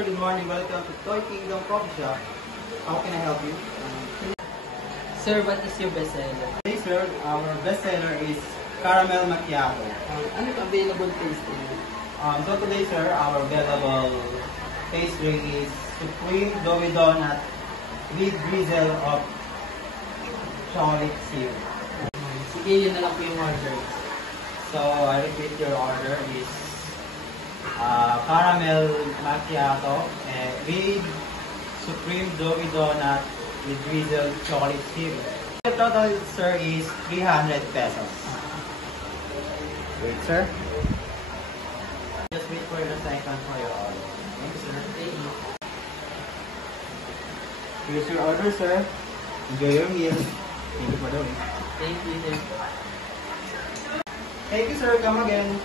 sir, good morning. Welcome to Toy Kingdom Coffee Shop. How can I help you? Sir, what is your bestseller? Today, sir, our bestseller is Caramel Macchiato. Ano yung available tasting? So today, sir, our available pastry is Supreme Doughy Donut with drizzle of chocolate syrup. Sige, yun na lang po yung order. So I repeat, your order is Caramel Macchiato with Supreme Doughy Donut with drizzle chocolate syrup. The total, sir, is 300 pesos. Wait, sir. Just wait for the second for your order. Thank you, sir. Thank you. Here's your order, sir. Enjoy your meal. Thank you for the wait. Thank you, sir. Thank you, sir. Come again.